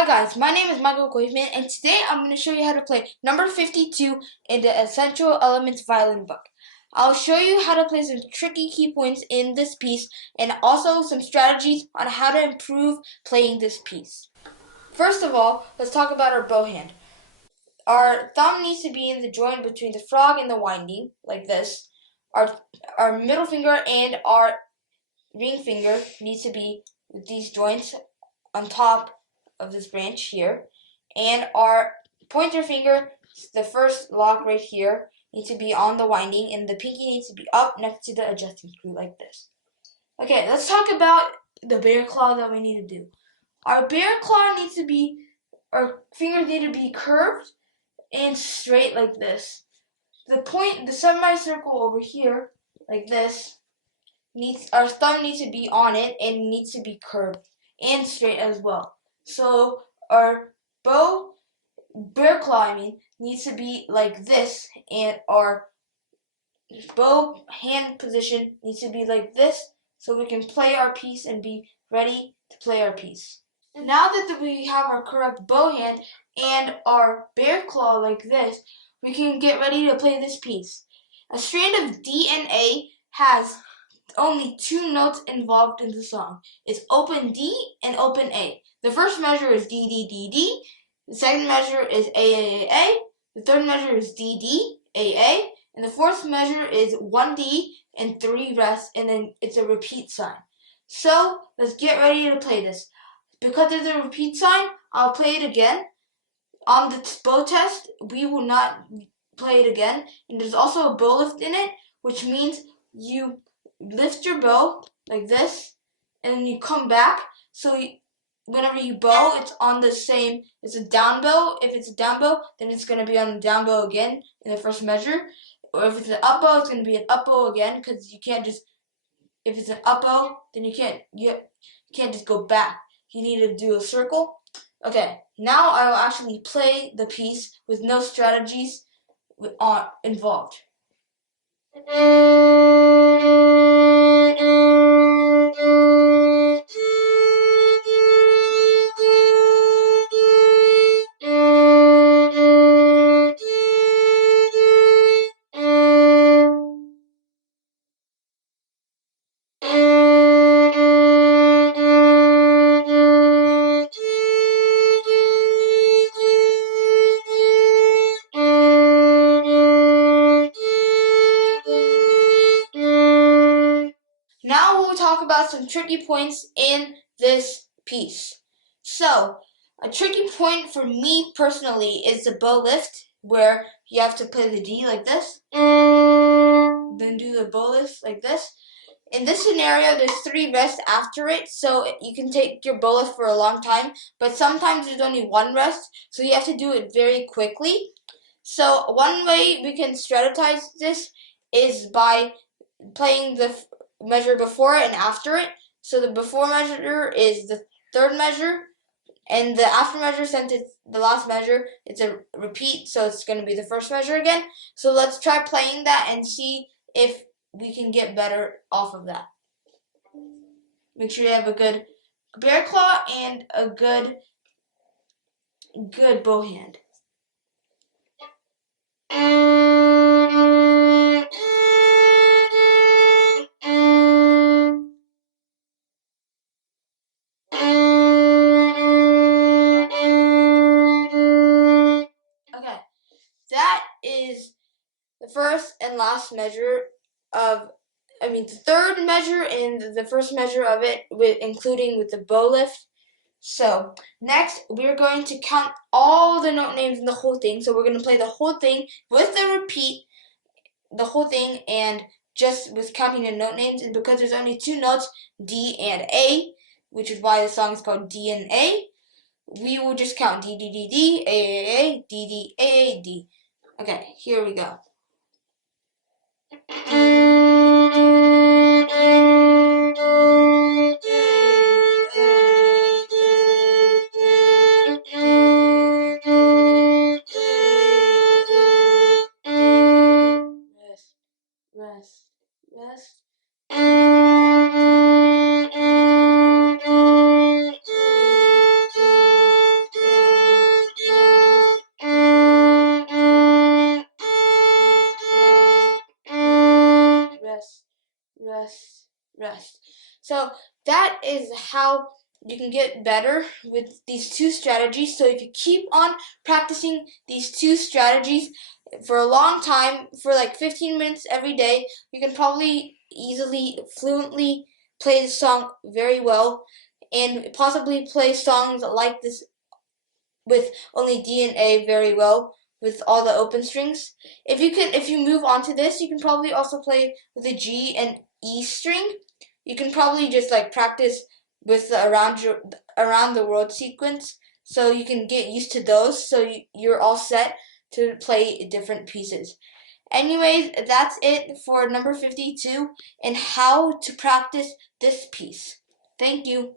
Hi guys, my name is Michael Koifman, and today I'm going to show you how to play number 52 in the Essential Elements Violin book. I'll show you how to play some tricky key points in this piece and also some strategies on how to improve playing this piece. First of all, let's talk about our bow hand. Our thumb needs to be in the joint between the frog and the winding, like this. Our middle finger and our ring finger needs to be with these joints on top of this branch here, and our pointer finger, the first lock right here, needs to be on the winding, and the pinky needs to be up next to the adjusting screw like this. Okay, let's talk about the bear claw that we need to do. Our bear claw needs to be, our fingers need to be curved and straight like this. The semicircle over here, like this, our thumb needs to be on it and it needs to be curved and straight as well. So our bear claw, needs to be like this, and our bow hand position needs to be like this, so we can play our piece and be ready to play our piece. Now that we have our correct bow hand and our bear claw like this, we can get ready to play this piece. A strand of D and A has only two notes involved in the song. It's open D and open A. The first measure is D, D, D, D. The second measure is A, A, A, A. The third measure is D, D, A, A. And the fourth measure is 1 D and 3 rests, and then it's a repeat sign. So let's get ready to play this. Because there's a repeat sign, I'll play it again. On the bow test, we will not play it again. And there's also a bow lift in it, which means you lift your bow like this, and then you come back. So whenever you bow, it's on the same, it's a down bow. If it's a down bow, then it's going to be on the down bow again in the first measure. Or if it's an up bow, it's going to be an up bow again, because you can't just, if it's an up bow, then you can't just go back. You need to do a circle. Okay, now I will actually play the piece with no strategies involved. Now we'll talk about some tricky points in this piece. So, a tricky point for me personally is the bow lift, where you have to play the D like this, then do the bow lift like this. In this scenario, there's 3 rests after it, so you can take your bow lift for a long time, but sometimes there's only 1 rest, so you have to do it very quickly. So one way we can strategize this is by playing the measure before it and after it. So the before measure is the third measure, and the after measure, since it's the last measure, it's a repeat, so it's going to be the first measure again. So let's try playing that and see if we can get better off of that. Make sure you have a good bear claw and a good bow hand. Okay, that is the first and last measure of, the third measure and the first measure of it, including with the bow lift. So next, we're going to count all the note names in the whole thing. So we're going to play the whole thing with the repeat, the whole thing, and just with counting the note names. And because there's only 2 notes, D and A, which is why the song is called D and A, we will just count D, D, D, D, A, A, A, D, D, A, A, D. Okay, here we go. Rest, rest. rest, rest. So that is how you can get better with these two strategies. So if you keep on practicing these two strategies for a long time, for like 15 minutes every day, you can probably easily, fluently play the song very well and possibly play songs like this with only D and A very well with all the open strings. If you move on to this, you can probably also play with a G and E string. You can probably just like practice with the around the world sequence, so you can get used to those. So you're all set to play different pieces. Anyways, that's it for number 52 and how to practice this piece. Thank you.